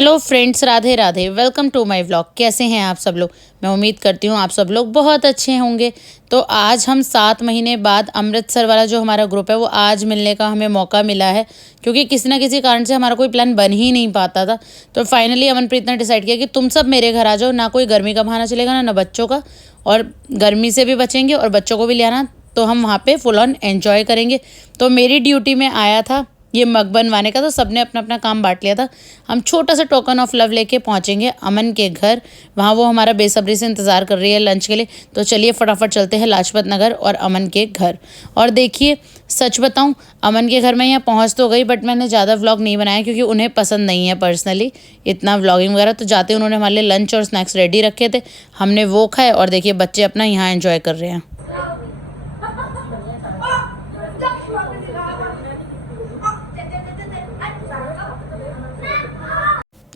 Hello friends, Radhe Radhe. Welcome to my vlog. कैसे हैं आप सब लोग? मैं उम्मीद करती हूँ आप सब लोग बहुत अच्छे होंगे। तो आज हम 7 महीने बाद अमृतसर वाला जो हमारा ग्रुप है वो आज मिलने का हमें मौका मिला है, क्योंकि किसी ना किसी कारण से हमारा कोई प्लान बन ही नहीं पाता था। तो फाइनली अमनप्रीत ने डिसाइड किया कि तुम सब मेरे घर आ जाओ। ना कोई गर्मी का बहाना चलेगा ना बच्चों का, और गर्मी से भी बचेंगे और बच्चों को भी ले आना, तो हम वहाँ पे फुल ऑन एंजॉय करेंगे। तो मेरी ड्यूटी में आया था ये मग बनवाने का, तो सबने अपना अपना काम बांट लिया था। हम छोटा सा टोकन ऑफ लव लेके पहुंचेंगे अमन के घर। वहाँ वो हमारा बेसब्री से इंतज़ार कर रही है लंच के लिए। तो चलिए फटाफट चलते हैं लाजपत नगर और अमन के घर। और देखिए, सच बताऊं, अमन के घर में यहाँ पहुँच तो गई, बट मैंने ज़्यादा व्लॉग नहीं बनाया क्योंकि उन्हें पसंद नहीं है पर्सनली इतना व्लॉगिंग वगैरह। तो जाते उन्होंने हमारे लिए लंच और स्नैक्स रेडी रखे थे, हमने वो खाए। और देखिए बच्चे अपना यहाँ एंजॉय कर रहे हैं।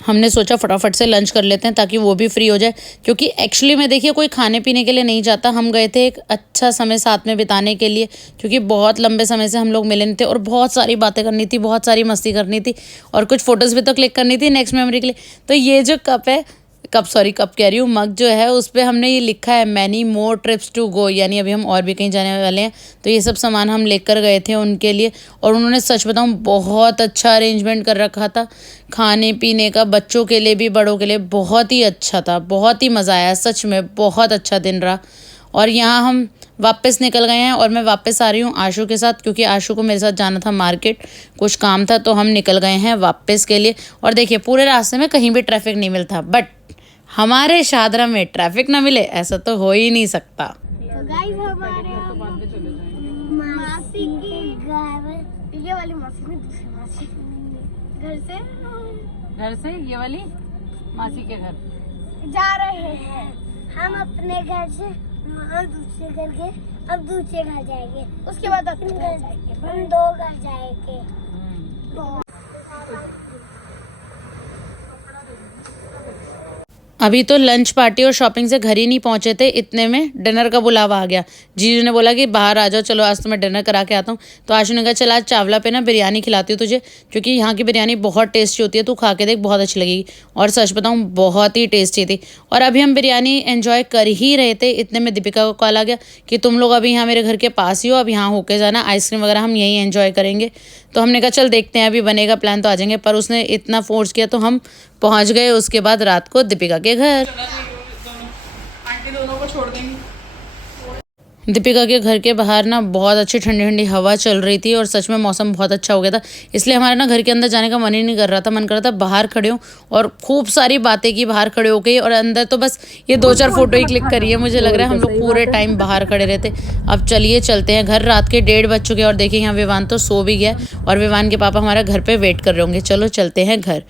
हमने सोचा फटाफट से लंच कर लेते हैं ताकि वो भी फ्री हो जाए, क्योंकि एक्चुअली में देखिए कोई खाने पीने के लिए नहीं जाता। हम गए थे एक अच्छा समय साथ में बिताने के लिए, क्योंकि बहुत लंबे समय से हम लोग मिले नहीं थे और बहुत सारी बातें करनी थी, बहुत सारी मस्ती करनी थी और कुछ फोटोज़ भी तो क्लिक करनी थी नेक्स्ट मेमोरी के लिए। तो ये जो कप कह रही हूँ, मग जो है उस पर हमने ये लिखा है many more trips to go, यानी अभी हम और भी कहीं जाने वाले हैं। तो ये सब सामान हम लेकर गए थे उनके लिए, और उन्होंने सच बताऊँ बहुत अच्छा अरेंजमेंट कर रखा था खाने पीने का। बच्चों के लिए भी बड़ों के लिए बहुत ही अच्छा था, बहुत ही मज़ा आया, सच में बहुत अच्छा दिन रहा। और यहाँ हम वापस निकल गए हैं और मैं वापस आ रही हूँ आशु के साथ, क्योंकि आशु को मेरे साथ जाना था मार्केट, कुछ काम था। तो हम निकल गए हैं वापस के लिए। और देखिए पूरे रास्ते में कहीं भी ट्रैफिक नहीं मिलता, बट हमारे शादरा में ट्रैफिक ना मिले ऐसा तो हो ही नहीं सकता। तो गाइस हमारे मासी के घर, ये वाली मासी में दूसरी मासी घर से ये वाली मासी के घर जा रहे हैं। हम अपने घर से हम दूसरे घर के, अब दूसरे घर जाएंगे, उसके बाद अपने घर जाएंगे, हम 2 घर जाएंगे। अभी तो लंच पार्टी और शॉपिंग से घर ही नहीं पहुंचे थे, इतने में डिनर का बुलावा आ गया। जीजू ने बोला कि बाहर आ जाओ, चलो आज तो मैं डिनर करा के आता हूँ। तो आशु ने कहा चल आज चावला पे ना बिरयानी खिलाती हूँ तुझे, क्योंकि यहाँ की बिरयानी बहुत टेस्टी होती है, तू खा के देख, बहुत अच्छी लगेगी। और सच बताऊँ बहुत ही टेस्टी थी। और अभी हम बिरयानी एंजॉय कर ही रहे थे, इतने में दीपिका को कॉल आ गया कि तुम लोग अभी यहाँ मेरे घर के पास ही हो, अब यहाँ होके जाना, आइसक्रीम वगैरह हम यहीं एंजॉय करेंगे। तो हमने कहा चल देखते हैं, अभी बनेगा प्लान तो आ जाएंगे। पर उसने इतना फोर्स किया तो हम पहुँच गए उसके बाद रात को दीपिका के घर। दोनों को छोड़ देंगे। दीपिका के घर के बाहर ना बहुत अच्छी ठंडी ठंडी हवा चल रही थी और सच में मौसम बहुत अच्छा हो गया था, इसलिए हमारे ना घर के अंदर जाने का मन ही नहीं कर रहा था। मन कर रहा था बाहर खड़े हो और खूब सारी बातें की बाहर खड़े हो गई, और अंदर तो बस ये 2-4 फोटो ही क्लिक करी है। मुझे लग रहा है हम लोग पूरे टाइम बाहर खड़े रहते। अब चलिए चलते हैं घर। रात के 1:30 बज चुके हैं और देखिए यहाँ विवान तो सो भी गया और विवान के पापा हमारे घर पर वेट कर रहे होंगे। चलो चलते हैं घर।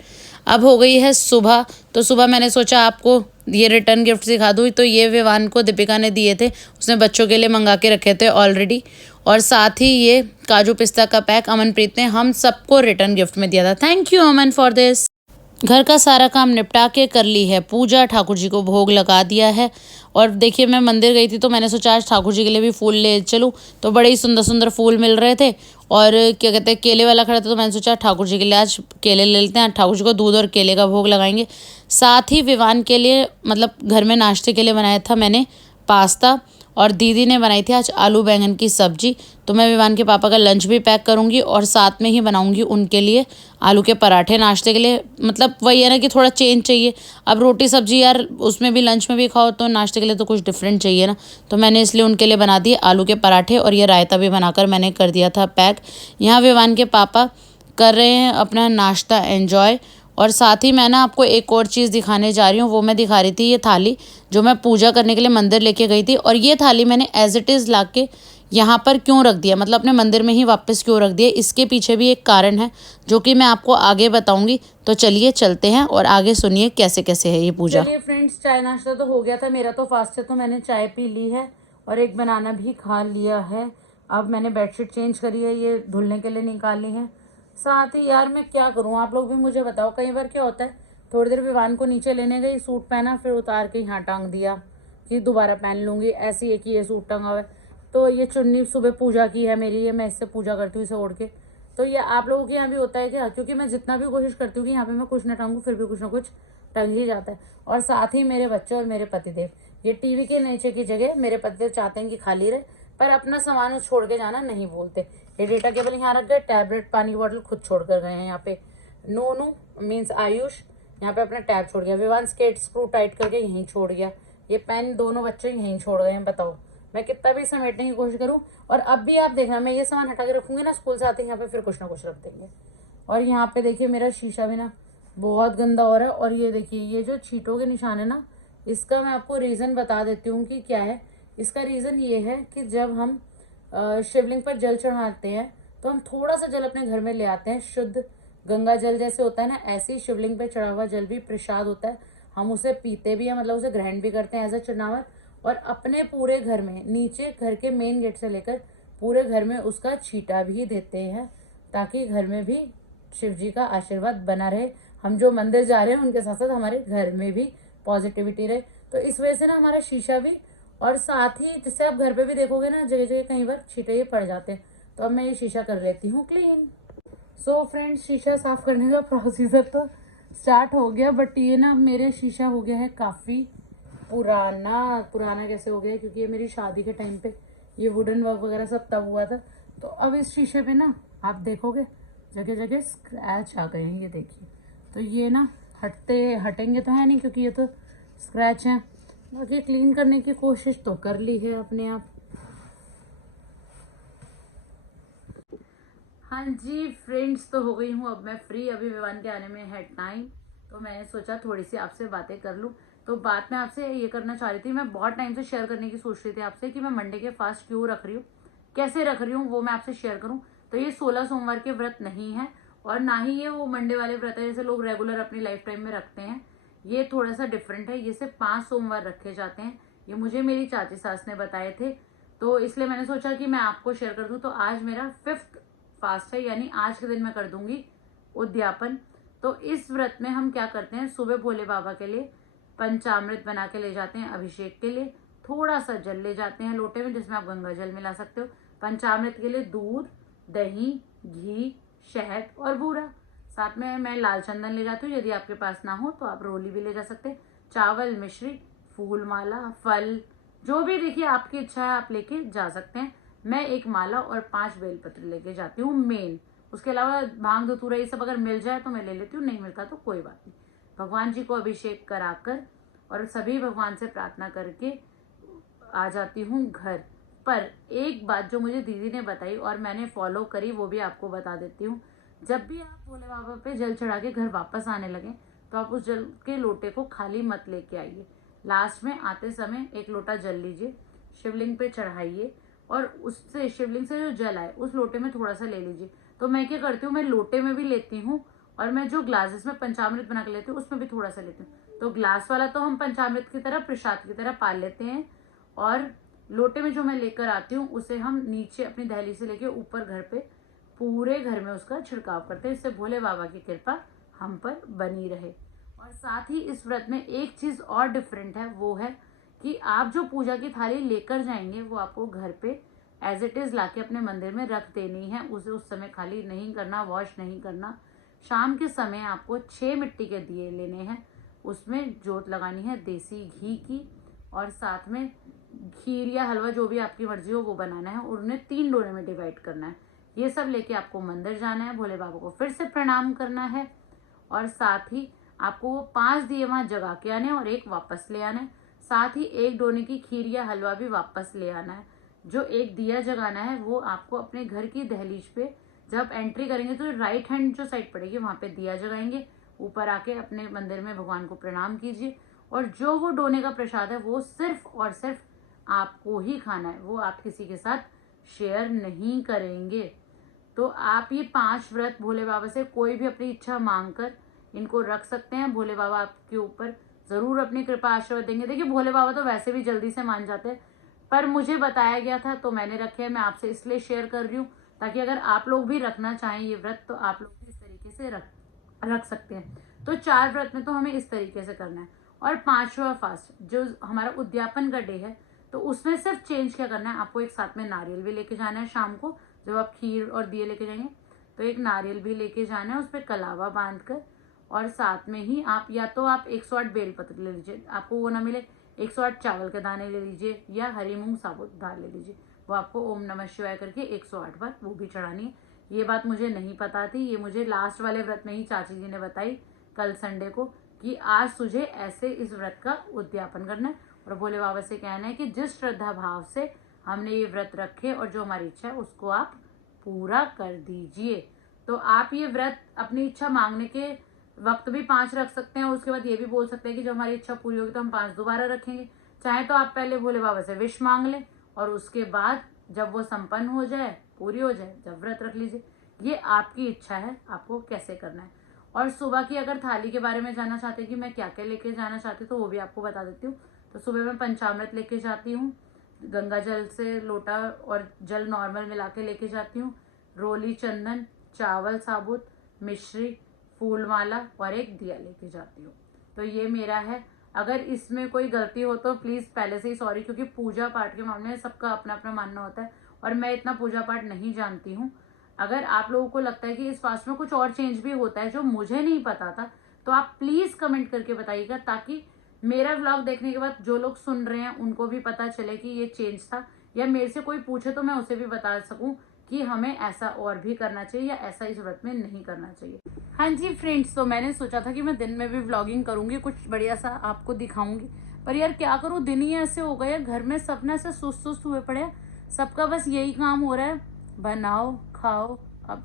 अब हो गई है सुबह, तो सुबह मैंने सोचा आपको ये रिटर्न गिफ्ट दिखा दूँ। तो ये विवान को दीपिका ने दिए थे, उसने बच्चों के लिए मंगा के रखे थे ऑलरेडी। और साथ ही ये काजू पिस्ता का पैक अमनप्रीत ने हम सबको रिटर्न गिफ्ट में दिया था। Thank you Aman for this. घर का सारा काम निपटा के कर ली है पूजा, ठाकुर जी को भोग लगा दिया है। और देखिए मैं मंदिर गई थी तो मैंने सोचा आज ठाकुर जी के लिए भी फूल ले चलूँ, तो बड़े ही सुंदर सुंदर फूल मिल रहे थे। और क्या कहते हैं, केले वाला खड़ा था, तो मैंने सोचा ठाकुर जी के लिए आज केले ले लेते हैं, ठाकुर जी को दूध और केले का भोग लगाएंगे। साथ ही विवान के लिए मतलब घर में नाश्ते के लिए बनाया था मैंने पास्ता, और दीदी ने बनाई थी आज आलू बैंगन की सब्जी। तो मैं विवान के पापा का लंच भी पैक करूंगी और साथ में ही बनाऊंगी उनके लिए आलू के पराठे नाश्ते के लिए। मतलब वही है ना कि थोड़ा चेंज चाहिए। अब रोटी सब्जी यार उसमें भी लंच में भी खाओ, तो नाश्ते के लिए तो कुछ डिफरेंट चाहिए ना। तो मैंने इसलिए उनके लिए बना दिए आलू के पराठे, और ये रायता भी बनाकर मैंने कर दिया था पैक। यहाँ विवान के पापा कर रहे हैं अपना नाश्ता एंजॉय। और साथ ही मैं ना आपको एक और चीज़ दिखाने जा रही हूँ, वो मैं दिखा रही थी ये थाली जो मैं पूजा करने के लिए मंदिर लेके गई थी। और ये थाली मैंने एज इट इज़ ला के यहाँ पर क्यों रख दिया, मतलब अपने मंदिर में ही वापस क्यों रख दिया, इसके पीछे भी एक कारण है जो कि मैं आपको आगे बताऊंगी। तो चलिए चलते हैं और आगे सुनिए कैसे कैसे है ये पूजा। चलिए फ्रेंड्स, चाय नाश्ता तो हो गया था, मेरा तो फास्ट है तो मैंने चाय पी ली है और एक बनाना भी खा लिया है। अब मैंने बेडशीट चेंज करी है, ये धुलने के लिए निकाली है। साथ ही यार मैं क्या करूँ, आप लोग भी मुझे बताओ। कई बार क्या होता है, थोड़ी देर विवान को नीचे लेने गई, सूट पहना, फिर उतार के यहाँ टांग दिया कि दोबारा पहन लूँगी, ऐसी एक ही ये सूट टंगा हुआ है। तो ये चुन्नी सुबह पूजा की है मेरी, ये मैं इससे पूजा करती हूँ, इसे ओढ़ के तो ये आप लोगों के यहाँ भी होता है क्या? क्योंकि मैं जितना भी कोशिश करती हूँ कि यहाँ पे मैं कुछ ना टांगू, फिर भी कुछ ना कुछ टंग ही जाता है। और साथ ही मेरे बच्चे और मेरे पतिदेव, ये टीवी के नीचे की जगह मेरे पतिदेव चाहते हैं कि खाली रहे, पर अपना सामान छोड़ के जाना नहीं बोलते। ये डेटा केबल यहाँ रख गए, टैबलेट पानी की बोतल खुद छोड़ कर गए हैं यहाँ पे। नोनू मीन्स आयुष यहाँ पे अपना टैब छोड़ गया। विवान स्केट स्क्रू टाइट करके यहीं छोड़ गया। ये पेन दोनों बच्चे यहीं छोड़ गए हैं। बताओ मैं कितना भी समेटने की कोशिश करूं। और अब भी आप देखना, मैं ये सामान हटा के रखूंगी ना, स्कूल से आते ही यहाँ पे फिर कुछ ना कुछ रख देंगे। और यहाँ पे देखिए मेरा शीशा भी ना बहुत गंदा हो रहा है। और ये देखिए ये जो छींटों के निशान है ना, इसका मैं आपको रीज़न बता देती हूँ कि क्या है। इसका रीज़न ये है कि जब हम शिवलिंग पर जल चढ़ाते हैं तो हम थोड़ा सा जल अपने घर में ले आते हैं। शुद्ध गंगा जल जैसे होता है ना, ऐसे ही शिवलिंग पे चढ़ा हुआ जल भी प्रसाद होता है। हम उसे पीते भी हैं, मतलब उसे ग्रहण भी करते हैं एज अ चरणावत। और अपने पूरे घर में, नीचे घर के मेन गेट से लेकर पूरे घर में उसका छींटा भी देते हैं, ताकि घर में भी शिव जी का आशीर्वाद बना रहे। हम जो मंदिर जा रहे हैं उनके साथ साथ हमारे घर में भी पॉजिटिविटी रहे। तो इस वजह से ना हमारा शीशा भी, और साथ ही जिससे आप घर पे भी देखोगे ना, जगह जगह कई बार छींटे ये पड़ जाते हैं। तो अब मैं ये शीशा कर लेती हूँ क्लीन। सो फ्रेंड्स, शीशा साफ करने का प्रोसीजर तो स्टार्ट हो गया, बट ये ना मेरे शीशा हो गया है काफ़ी पुराना कैसे हो गया है, क्योंकि ये मेरी शादी के टाइम पे ये वुडन वर्क वगैरह सब तब हुआ था। तो अब इस शीशे पे ना आप देखोगे जगह जगह स्क्रैच आ गए हैं, ये देखिए। तो ये ना हटेंगे तो है नहीं, क्योंकि ये तो स्क्रैच है। बाकी क्लीन करने की कोशिश तो कर ली है अपने आप। हाँ जी फ्रेंड्स, तो हो गई हूँ अब मैं फ्री। अभी विवान के आने में है टाइम, तो मैंने सोचा थोड़ी सी आपसे बातें कर लूँ। तो बात मैं आपसे ये करना चाह रही थी, मैं बहुत टाइम से शेयर करने की सोच रही थी आपसे कि मैं मंडे के फास्ट क्यों रख रही हूँ, कैसे रख रही हूँ, वो मैं आपसे शेयर करूँ। तो ये 16 सोमवार के व्रत नहीं है, और ना ही ये वो मंडे वाले व्रत है जैसे लोग रेगुलर अपनी लाइफ टाइम में रखते हैं। ये थोड़ा सा डिफरेंट है। ये सिर्फ 5 सोमवार रखे जाते हैं। ये मुझे मेरी चाची सास ने बताए थे, तो इसलिए मैंने सोचा कि मैं आपको शेयर कर दूं। तो आज मेरा 5th फास्ट है, यानी आज के दिन मैं कर दूंगी उद्यापन। तो इस व्रत में हम क्या करते हैं, सुबह भोले बाबा के लिए पंचामृत बना के ले जाते हैं अभिषेक के लिए। थोड़ा सा जल ले जाते हैं लोटे में, जिसमें आप गंगा जल मिला सकते हो। पंचामृत के लिए दूध, दही, घी, शहद और बूरा। साथ में मैं लाल चंदन ले जाती हूँ, यदि आपके पास ना हो तो आप रोली भी ले जा सकते हैं। चावल, मिश्री, फूल माला, फल, जो भी देखिए आपकी इच्छा है आप लेके जा सकते हैं। मैं एक माला और 5 बेलपत्र लेके जाती हूँ मेन। उसके अलावा भांग धतूरा ये सब अगर मिल जाए तो मैं ले लेती हूँ, नहीं मिलता तो कोई बात नहीं। भगवान जी को अभिषेक कराकर और सभी भगवान से प्रार्थना करके आ जाती हूँ घर। पर एक बात जो मुझे दीदी ने बताई और मैंने फॉलो करी, वो भी आपको बता देती हूँ। जब भी आप भोले बाबा पे जल चढ़ा के घर वापस आने लगे, तो आप उस जल के लोटे को खाली मत लेके आइए। लास्ट में आते समय एक लोटा जल लीजिए, शिवलिंग पे चढ़ाइए, और उससे शिवलिंग से जो जल आए उस लोटे में थोड़ा सा ले लीजिए। तो मैं क्या करती हूँ, मैं लोटे में भी लेती हूँ, और मैं जो ग्लासेस में पंचामृत बना के लेती हूँ उसमें भी थोड़ा सा लेती हूँ। तो ग्लास वाला तो हम पंचामृत की तरह, प्रसाद की तरह पाल लेते हैं, और लोटे में जो मैं लेकर आती हूँ उसे हम नीचे अपनी दहली से लेके ऊपर घर पे पूरे घर में उसका छिड़काव करते हैं। इससे भोले बाबा की कृपा हम पर बनी रहे। और साथ ही इस व्रत में एक चीज और डिफरेंट है, वो है कि आप जो पूजा की थाली लेकर जाएंगे वो आपको घर पे एज इट इज लाके अपने मंदिर में रख देनी है। उसे उस समय खाली नहीं करना, वॉश नहीं करना। शाम के समय आपको 6 मिट्टी के दिए लेने हैं, उसमें जोत लगानी है देसी घी की, और साथ में खीर या हलवा जो भी आपकी मर्जी हो वो बनाना है, और उन्हें 3 डोने में डिवाइड करना है। ये सब लेके आपको मंदिर जाना है, भोले बाबा को फिर से प्रणाम करना है, और साथ ही आपको वो 5 दिए वहां जगा के आने और 1 वापस ले आना है। साथ ही 1 डोने की खीर या हलवा भी वापस ले आना है। जो 1 दिया जगाना है वो आपको अपने घर की दहलीज पे जब एंट्री करेंगे तो राइट हैंड जो साइड पड़ेगी वहां पे दिया जगाएंगे। ऊपर आके अपने मंदिर में भगवान को प्रणाम कीजिए, और जो वो डोने का प्रसाद है वो सिर्फ और सिर्फ आपको ही खाना है, वो आप किसी के साथ शेयर नहीं करेंगे। तो आप ये 5 व्रत भोले बाबा से कोई भी अपनी इच्छा मांगकर इनको रख सकते हैं। भोले बाबा आपके ऊपर जरूर अपनी कृपा आशीर्वाद देंगे। देखिए भोले बाबा तो वैसे भी जल्दी से मान जाते हैं, पर मुझे बताया गया था तो मैंने रखे हैं। मैं आपसे इसलिए शेयर कर रही हूँ ताकि अगर आप लोग भी रखना चाहें ये व्रत तो आप लोग भी इस तरीके से रख सकते हैं। तो 4 व्रत में तो हमें इस तरीके से करना है। और 5वां फास्ट जो हमारा उद्यापन का डे है, तो उसमें सिर्फ चेंज क्या करना है, आपको एक साथ में नारियल भी लेके जाना है शाम को जब आप खीर और दिए लेके जाएंगे। तो एक नारियल भी लेके जाना है, उस पर कलावा बांध कर, और साथ में ही आप या तो आप 108 बेलपत्र ले लीजिए, आपको वो ना मिले 108 चावल के दाने ले लीजिए, या हरी मूंग साबुत दाल ले लीजिए। वो आपको ओम नमः शिवाय करके 108 बार वो भी चढ़ानी है। ये बात मुझे नहीं पता थी, ये मुझे लास्ट वाले व्रत में ही चाची जी ने बताई कल संडे को, कि आज तुझे ऐसे इस व्रत का उद्यापन करना है। और भोले बाबा से कहना है कि जिस श्रद्धा भाव से हमने ये व्रत रखे और जो हमारी इच्छा है उसको आप पूरा कर दीजिए। तो आप ये व्रत अपनी इच्छा मांगने के वक्त भी 5 रख सकते हैं, और उसके बाद ये भी बोल सकते हैं कि जब हमारी इच्छा पूरी होगी तो हम 5 दोबारा रखेंगे। चाहे तो आप पहले भोले बाबा से विश मांग लें, और उसके बाद जब वो संपन्न हो जाए, पूरी हो जाए, जब व्रत रख लीजिए। ये आपकी इच्छा है, आपको कैसे करना है। और सुबह की अगर थाली के बारे में जानना चाहते हैं कि मैं क्या क्या लेके जाना चाहती हूँ, तो वो भी आपको बता देती हूँ। तो सुबह मैं पंचामृत लेके जाती हूँ, गंगा जल से लोटा और जल नॉर्मल मिला के लेके जाती हूँ, रोली चंदन, चावल साबुत, मिश्री, फूलमाला और एक दिया लेके जाती हूँ। तो ये मेरा है। अगर इसमें कोई गलती हो तो प्लीज़ पहले से ही सॉरी, क्योंकि पूजा पाठ के मामले में सबका अपना अपना मानना होता है, और मैं इतना पूजा पाठ नहीं जानती हूँ। अगर आप लोगों को लगता है कि इस फास्ट में कुछ और चेंज भी होता है जो मुझे नहीं पता था, तो आप प्लीज़ कमेंट करके बताइएगा, ताकि मेरा व्लॉग देखने के बाद जो लोग सुन रहे हैं उनको भी पता चले कि ये चेंज था, या मेरे से कोई पूछे तो मैं उसे भी बता सकूं कि हमें ऐसा और भी करना चाहिए या ऐसा इस व्रत में नहीं करना चाहिए। हाँ जी फ्रेंड्स, तो मैंने सोचा था कि मैं दिन में भी व्लॉगिंग करूंगी, कुछ बढ़िया सा आपको दिखाऊंगी, पर यार क्या करूं, दिन ही ऐसे हो गए, घर में सब ना ऐसे सुस्त हुए पड़े, सबका बस यही काम हो रहा है, बनाओ खाओ। अब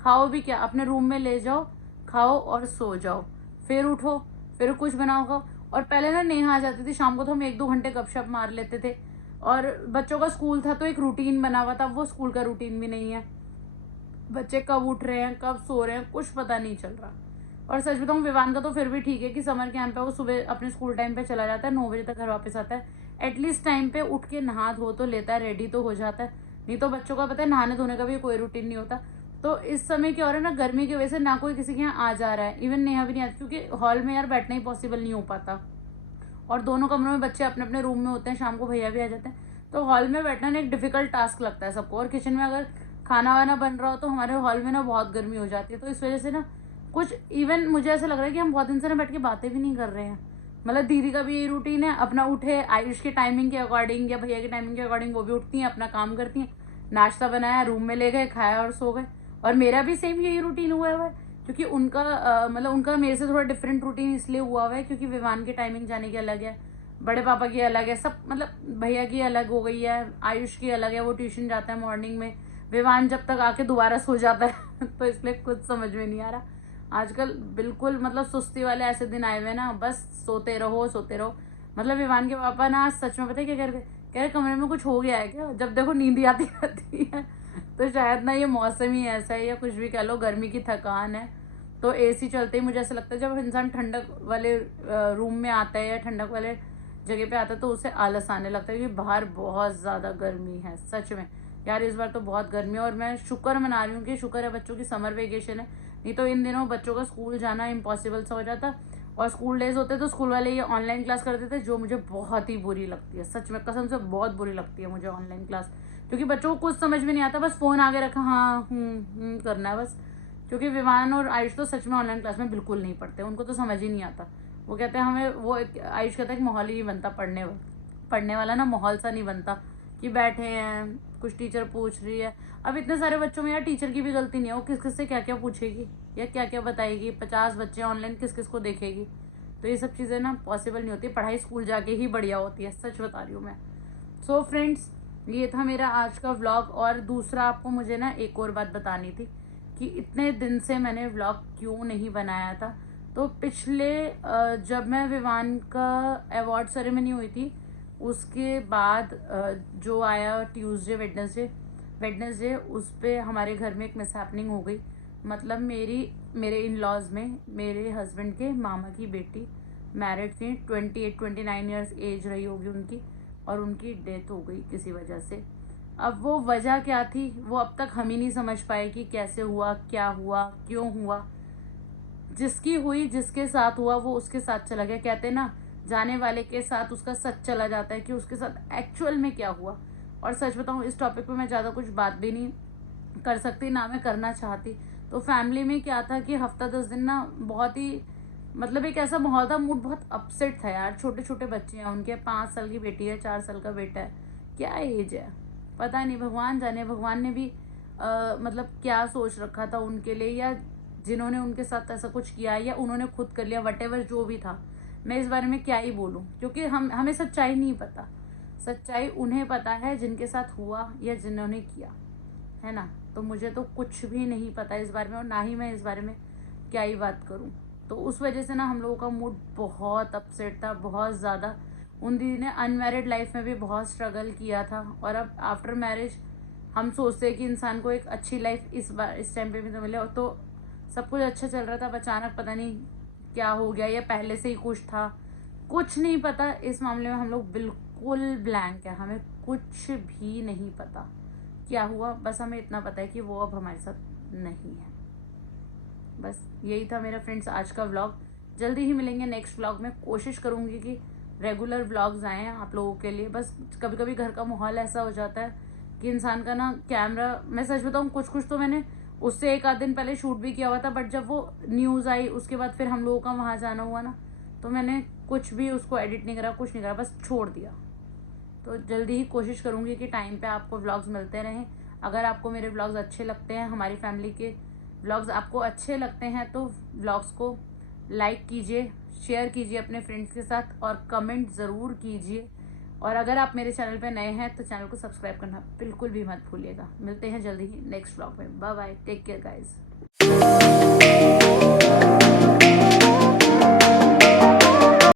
खाओ भी क्या, अपने रूम में ले जाओ, खाओ और सो जाओ, फिर उठो, फिर कुछ बनाओ खाओ। और पहले ना नेहा आ जाती थी शाम को, तो हम 1-2 घंटे गपशप मार लेते थे, और बच्चों का स्कूल था तो एक रूटीन बना हुआ था, वो स्कूल का रूटीन भी नहीं है। बच्चे कब उठ रहे हैं कब सो रहे हैं कुछ पता नहीं चल रहा। और सच बताऊं, विवान का तो फिर भी ठीक है कि समर कैंप है, वो सुबह अपने स्कूल टाइम पे चला जाता है, 9 बजे तक घर वापस आता है, एटलीस्ट टाइम पे उठ के नहा धो तो लेता है, रेडी तो हो जाता है। नहीं तो बच्चों का पता है नहाने धोने का भी कोई रूटीन नहीं होता। तो इस समय क्या हो रहा है ना, गर्मी की वजह से ना कोई किसी के यहाँ आ जा रहा है, इवन नेहा भी नहीं आती, क्योंकि हॉल में यार बैठना ही पॉसिबल नहीं हो पाता, और दोनों कमरों में बच्चे अपने अपने रूम में होते हैं, शाम को भैया भी आ जाते हैं, तो हॉल में बैठना ना एक डिफिकल्ट टास्क लगता है सबको। और किचन में अगर खाना वाना बन रहा हो तो हमारे हॉल में ना बहुत गर्मी हो जाती है, तो इस वजह से ना कुछ इवन मुझे ऐसा लग रहा है कि हम बहुत दिन से ना बैठ के बातें भी नहीं कर रहे हैं। मतलब दीदी का भी यही रूटीन है, अपना उठे आयुष की टाइमिंग के अकॉर्डिंग या भैया की टाइमिंग के अकॉर्डिंग वो भी उठती हैं, अपना काम करती हैं, नाश्ता बनाया, रूम में ले गए, खाया और सो गए। और मेरा भी सेम यही रूटीन हुआ है, क्योंकि उनका मतलब उनका मेरे से थोड़ा डिफरेंट रूटीन इसलिए हुआ हुआ है क्योंकि विवान की टाइमिंग जाने की अलग है, बड़े पापा की अलग है, सब मतलब भैया की अलग हो गई है, आयुष की अलग है, वो ट्यूशन जाता है मॉर्निंग में, विवान जब तक आके दोबारा सो जाता है तो इसलिए कुछ समझ में नहीं आ रहा। आजकल बिल्कुल मतलब सुस्ती वाले ऐसे दिन आए हुए ना, बस सोते रहो सोते रहो। मतलब विवान के पापा ना आज सच में पता है क्या कह रहे कमरे में कुछ हो गया है क्या, जब देखो नींद ही आती रहती है। तो शायद ना ये मौसम ही ऐसा है या कुछ भी कह लो, गर्मी की थकान है। तो एसी चलते ही मुझे ऐसा लगता है जब इंसान ठंडक वाले रूम में आता है या ठंडक वाले जगह पे आता है तो उसे आलस आने लगता है, क्योंकि बाहर बहुत ज़्यादा गर्मी है सच में यार। इस बार तो बहुत गर्मी है, और मैं शुक्र मना रही हूँ कि शुक्र है बच्चों की समर वेकेशन है, नहीं तो इन दिनों बच्चों का स्कूल जाना इम्पॉसिबल सा हो जाता। और स्कूल डेज होते तो स्कूल वाले ये ऑनलाइन क्लास करते थे, जो मुझे बहुत ही बुरी लगती है, सच में कसम से बहुत बुरी लगती है मुझे ऑनलाइन क्लास, क्योंकि बच्चों को कुछ समझ में नहीं आता, बस फ़ोन आगे रखा, हाँ करना है बस। क्योंकि विवान और आयुष तो सच में ऑनलाइन क्लास में बिल्कुल नहीं पढ़ते, उनको तो समझ ही नहीं आता। वो कहते हैं हमें, वो आयुष कहता है कि माहौल ही नहीं बनता पढ़ने वाला ना, माहौल सा नहीं बनता कि बैठे हैं कुछ टीचर पूछ रही है। अब इतने सारे बच्चों में यार टीचर की भी गलती नहीं है, वो किस किस से क्या क्या पूछेगी या क्या क्या बताएगी, 50 बच्चे ऑनलाइन किस किस को देखेगी। तो ये सब चीज़ें ना पॉसिबल नहीं होती, पढ़ाई स्कूल जाके ही बढ़िया होती है, सच बता रही हूँ मैं। सो फ्रेंड्स, ये था मेरा आज का व्लॉग। और दूसरा आपको मुझे ना एक और बात बतानी थी कि इतने दिन से मैंने व्लॉग क्यों नहीं बनाया था। तो पिछले जब मैं विवान का अवार्ड सेरेमनी हुई थी उसके बाद जो आया ट्यूसडे वेडनेसडे उस पर हमारे घर में एक मिसहैपनिंग हो गई। मतलब मेरे इन लॉज में मेरे हस्बैंड के मामा की बेटी मैरिड थी, 28-29 ईयर्स एज रही होगी उनकी, और उनकी डेथ हो गई किसी वजह से। अब वो वजह क्या थी वो अब तक हम ही नहीं समझ पाए कि कैसे हुआ, क्या हुआ, क्यों हुआ। जिसकी हुई, जिसके साथ हुआ वो उसके साथ चला गया। कहते ना जाने वाले के साथ उसका सच चला जाता है कि उसके साथ एक्चुअल में क्या हुआ। और सच बताऊं, इस टॉपिक पे मैं ज़्यादा कुछ बात भी नहीं कर सकती ना मैं करना चाहती। तो फैमिली में क्या था कि हफ्ता 10 दिन ना बहुत ही मतलब एक ऐसा माहौल था, मूड बहुत अपसेट था यार। छोटे छोटे बच्चे हैं उनके, 5 साल की बेटी है, 4 साल का बेटा है, क्या एज है पता नहीं, भगवान जाने। भगवान ने भी मतलब क्या सोच रखा था उनके लिए, या जिन्होंने उनके साथ ऐसा कुछ किया या उन्होंने खुद कर लिया, वटेवर जो भी था। मैं इस बारे में क्या ही बोलूँ, क्योंकि हमें सच्चाई नहीं पता। सच्चाई उन्हें पता है जिनके साथ हुआ या जिन्होंने किया, है ना। तो मुझे तो कुछ भी नहीं पता इस बारे में, और ना ही मैं इस बारे में क्या ही बात करूं। तो उस वजह से ना हम लोगों का मूड बहुत अपसेट था, बहुत ज़्यादा। उन दीदी ने अनमैरिड लाइफ में भी बहुत स्ट्रगल किया था, और अब आफ्टर मैरिज हम सोचते हैं कि इंसान को एक अच्छी लाइफ इस टाइम पे भी तो मिले। और तो सब कुछ अच्छा चल रहा था, अब अचानक पता नहीं क्या हो गया, या पहले से ही कुछ था, कुछ नहीं पता। इस मामले में हम लोग बिल्कुल ब्लैंक है, हमें कुछ भी नहीं पता क्या हुआ। बस हमें इतना पता है कि वो अब हमारे साथ नहीं है। बस यही था मेरा फ्रेंड्स आज का व्लॉग। जल्दी ही मिलेंगे नेक्स्ट व्लॉग में। कोशिश करूँगी कि रेगुलर व्लॉग्स आएँ आप लोगों के लिए। बस कभी कभी घर का माहौल ऐसा हो जाता है कि इंसान का ना कैमरा, मैं सच बताऊँ कुछ तो मैंने उससे 1 आध दिन पहले शूट भी किया हुआ था, बट जब वो न्यूज़ आई उसके बाद फिर हम लोगों का वहाँ जाना हुआ ना, तो मैंने कुछ भी उसको एडिट नहीं करा, कुछ नहीं करा, बस छोड़ दिया। तो जल्दी ही कोशिश करूँगी कि टाइम पे आपको व्लॉग्स मिलते रहें। अगर आपको मेरे व्लॉग्स अच्छे लगते हैं, हमारी फैमिली के व्लॉग्स आपको अच्छे लगते हैं, तो व्लॉग्स को लाइक कीजिए, शेयर कीजिए अपने फ्रेंड्स के साथ, और कमेंट ज़रूर कीजिए। और अगर आप मेरे चैनल पे नए हैं तो चैनल को सब्सक्राइब करना बिल्कुल भी मत भूलिएगा। मिलते हैं जल्दी ही नेक्स्ट व्लॉग में। Bye bye, take care guys.